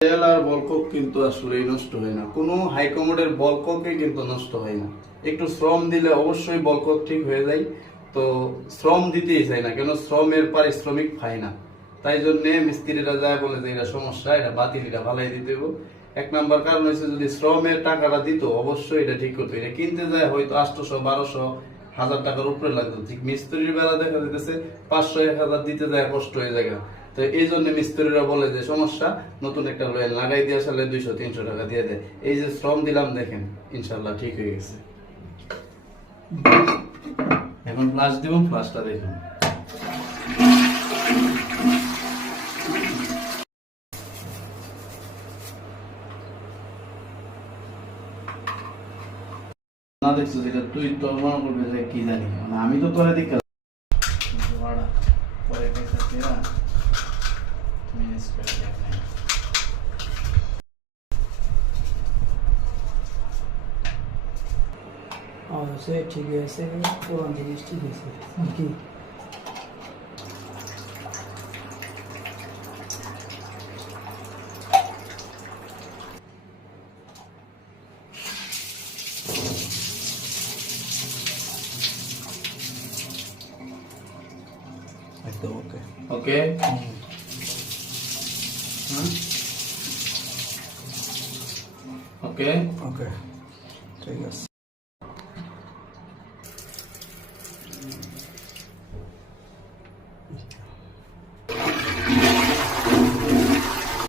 তেল আর বলকক কিন্তু আসলে নষ্ট হয় না, কোনো হাই কমোডের বলককে কিন্তু নষ্ট হয় না। একটু শ্রম দিলে অবশ্যই বলকক ঠিক হয়ে যায়। তো শ্রম দিতেই চাই না, কেন শ্রমের পারিশ্রমিক পায় না। তাই জন্য মিস্ত্রিরা যায় বলে যে এটা সমস্যা, এটা বাতিল, এটা ভালাই দিতে হবে। এক নাম্বার কারণ হচ্ছে যদি শ্রমের টাকাটা দিত অবশ্যই এটা ঠিক করতো। এটা কিনতে যায় হয়তো 800, 1200, 1000 টাকার উপরে লাগতো। ঠিক মিস্ত্রির বেলা দেখা যেতেছে 500, 1000 দিতে যায় কষ্ট হয়ে যায়। তো এই জন্য মিস্ত্রিরা বলে যে সমস্যা, নতুন একটা লোয়েল লাগাই দিয়ে আসলে 200-300 টাকা দিয়ে দেয়। এই যে শ্রম দিলাম দেখেন ইনশাল্লাহ ঠিক হয়ে গেছে। এখন ফ্লাশ দিব, ফ্লাশটা দেখুন। না দেখছো যেটা তুই তো মনে করবে যে কি জানি, মানে আমি তো তোরে দিকে পরে সে ঠিক আছে, পুরান জিনিস ঠিক আছে কি একদম ওকে ওকে। ওকে ওকে ঠিক আছে।